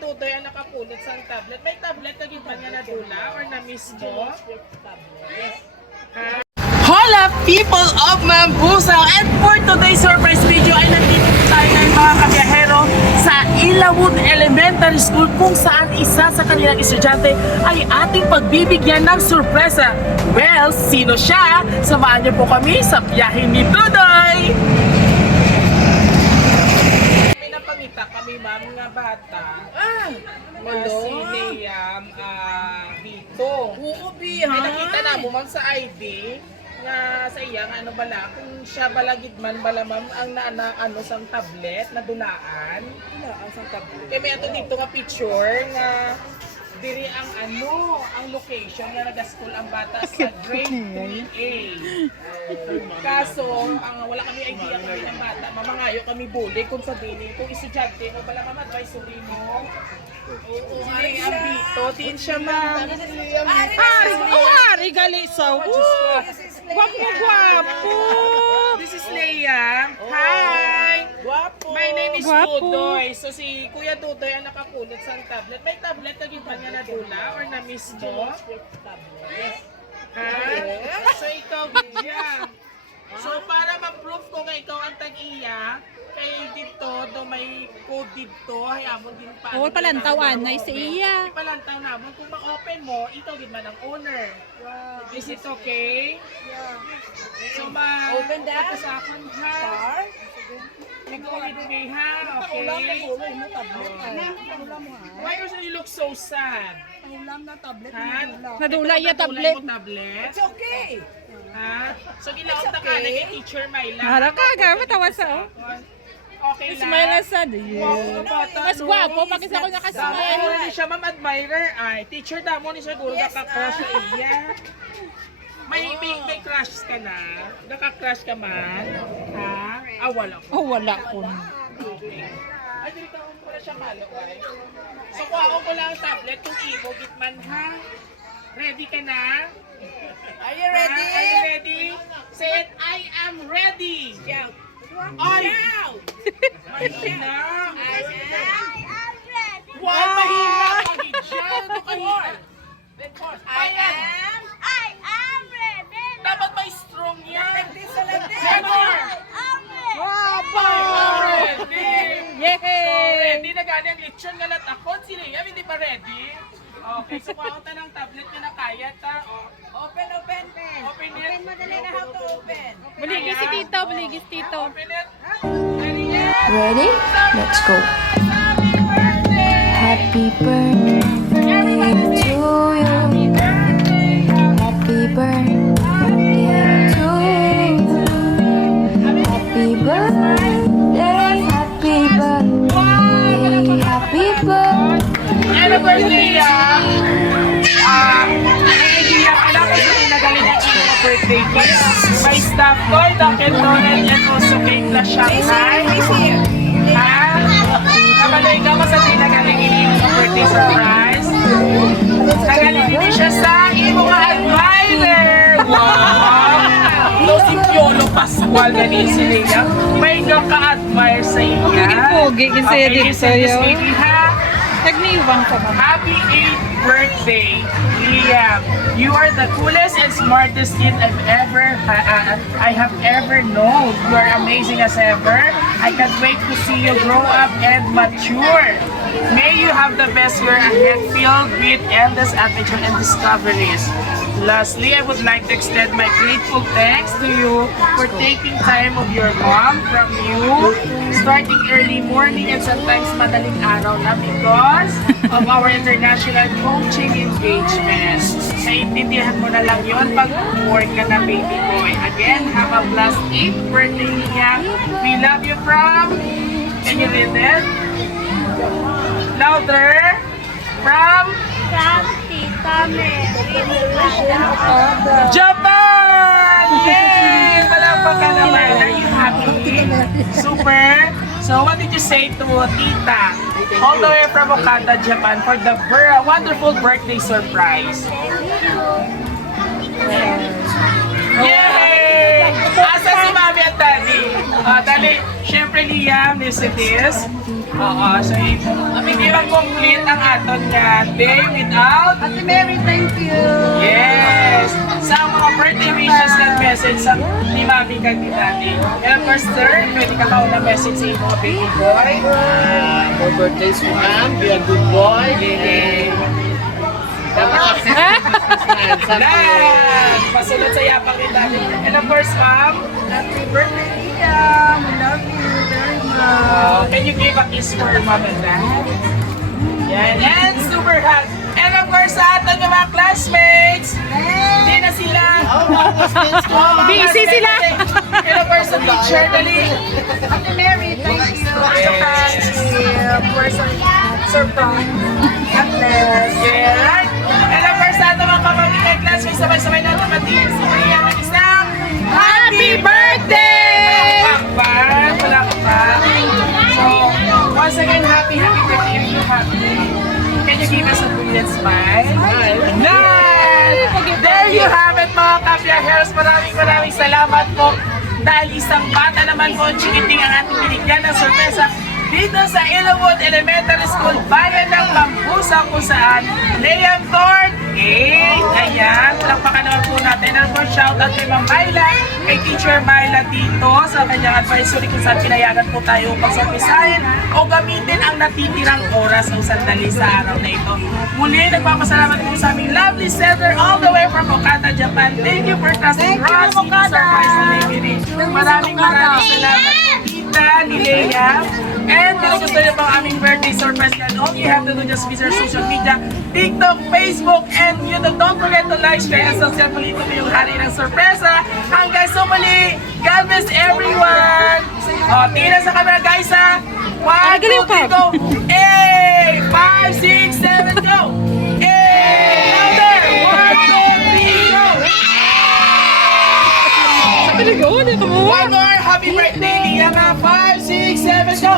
Dudoy ang nakapulot sa tablet. May tablet na gid ba niya na dula or na-miss mo? Hola people of Mambusaw! And for today's surprise video ay nandito tayo ngayon mga kabiyahero sa Ilawud Elementary School kung saan isa sa kanilang estudyante ay ating pagbibigyan ng sorpresa. Well, sino siya? Samahan niyo po kami sa biyahe ni Dudoy! Pinapangita kami mga bata. Si Liam dito. Ay nakita na mo ma'am sa ID nga sa iya nga ano bala kung siya balagid man bala ma'am ang ano sang tablet na dulaan sang tablet kay may ato dito nga picture nga diri ang ang location nga nag-school ang bata sa grade 3A. Kaso ang wala kami idea kung ang bata mamangayo kami bully kung sabihin kung estudyante mo bala ma'am advisory mo. Ari ang dito tin siya ma'am. Ari gali sa Guwapo! This is Leia. Hi! Guwapo! My name is Dudoy. So si Kuya Dudoy ang nakapulot sa tablet. May tablet na gid ba niya na dula or na-miss mo? Ha? So ikaw gid siya. So para ma-proof ko nga ikaw ang tag-iya, kay dito do may code dito ay amon din pa. Oh, palantawan na si iya. Palantaw na mo kung ma-open mo, ikaw gid man ang owner. Is it okay? Yeah. So open that sa akon ha. Ikaw gid ha. Okay. Why you look so sad? Ulam na tablet Nadula iya tablet. It's okay. Ha? So ginaot na ka na kay Teacher Myla. Harap ka, matawa sa Okay lang. Smile na sad. Mas gwapo, pakisa ko Damo nakasmile. ni siya ma'am admirer. Ay, teacher damo ni siguro nakaka-crush sa iya. May crush ka na? Naka-crush ka man? Ha? Wala ko. Oh, wala ko. Ay, dito ko na siya malo ay. So, kuha ko lang ang tablet kung ibo gitman ha. Ready ka na? Are you ready? Are you ready? Say it, I am ready. Shout. Ay! Shout. Mahina! I am ready. Wow! Mahina! Pag-idyan! Ito kayo! I am ready. Dapat may strong yan! Like this, so like this. Never! Wapo! Ready! Yay! So, ready na gani ang lechon nga lat ako. Si Liam, hindi pa ready? Okay, so kuha ko ng tablet niya na kaya ta. Open. Open it. Madali na how to open. Buligis si Tito, buligis Tito. Open it. Ready? Yes! Ready? Let's go. Happy birthday! Happy birthday to you. Happy birthday to you. Happy birthday, happy birthday, happy birthday. Anniversary yan! Idea ka lang kasi pinagaling ang iyong birthday gift. May staff toy, Dunkin' Donuts, and also cake na Shanghai. Ha? Kabaloy ka mo sa pinagaling iyong birthday surprise. Nagaling din siya sa iyong advisor. Wow! No, si Piolo Pascual na ni si Leia. May naka-admire sa iya. Pogi, kasi dito this yun. baby ha. Nagniwang ka mama. Happy 8th birthday, Liam. You are the coolest and smartest kid I have ever known. You are amazing as ever. I can't wait to see you grow up and mature. May you have the best year ahead filled with endless adventure and discoveries. Lastly, I would like to extend my grateful thanks to you for taking time of your mom from you, starting early morning and sometimes madaling araw na because of our international coaching engagement. Naintindihan mo na lang yun pag work ka na, baby boy. Again, have a blessed 8th birthday, Liam. We love you from, can you read it? Louder. From Tita Mary. Japan! Yay! Palakpak ka naman. Are you happy? Super. So what did you say to Tita? All the way from Okada, Japan for the wonderful birthday surprise. Yay! Asa si Mami at Daddy? Dali, syempre Liam, listen this. Oo, so hindi mag-complete ang aton nga day without Ate Mary, thank you. yes! Sa mga birthday wishes and message sa ni Mami kag ni Daddy. And of course, sir, pwede ka na message sa imo baby boy. For birthdays mo, ma'am. Be a good boy. Yay! Lan! Pasunod sa yapang ni Daddy. And of course, ma'am, Happy birthday, Liam. We love you very much. can you give a kiss for mom and dad? Yan, and super hug. And of course, sa atin yung mga classmates, hindi na sila. Busy sila. And of course, sa teacher, dali. Ate Mary, thank you. Sa Francie, for surprise. God bless. Yan. And of course, sa ating mga kapamilya classmates, sabay-sabay natin matiin si Maria ng isang Happy Birthday! Wala ka pa. So, once again, happy birthday to you, happy. Can you give us a brilliant smile? Nice! There you have it, mga Kapya Heroes. Maraming salamat po. Dahil isang bata naman po, chikiting ang ating binigyan ng sorpresa dito sa Illowwood Elementary School, bayan ng Pambusa, kung saan Liam Thorne, ayan, palakpakan naman po natin. And of course, shoutout kay Ma'am Myla, kay Teacher Myla dito sa kanyang advisory kung saan pinayagan po tayo upang sorpresahin o gamitin ang natitirang oras o sandali sa araw na ito. Muli, nagpapasalamat po sa aming lovely seller all the way from Okata, Japan. Thank you for trusting Ross in the surprise delivery. Maraming salamat Tita ni Leia. And kung gusto niyo pang aming birthday surprise yan, all you have to do just visit our social media, TikTok, Facebook, and YouTube. Don't forget to like, share, and subscribe. Muli ito yung hari ng sorpresa. Hanggang sa muli, God bless everyone! O, tingin na sa camera guys ha! 1, 2, 3, go! 5, 6, 7, go! Louder! 1, 2, 3, go! Ano ka mo? One more! Happy birthday, Liam! 5, 6, 7, go!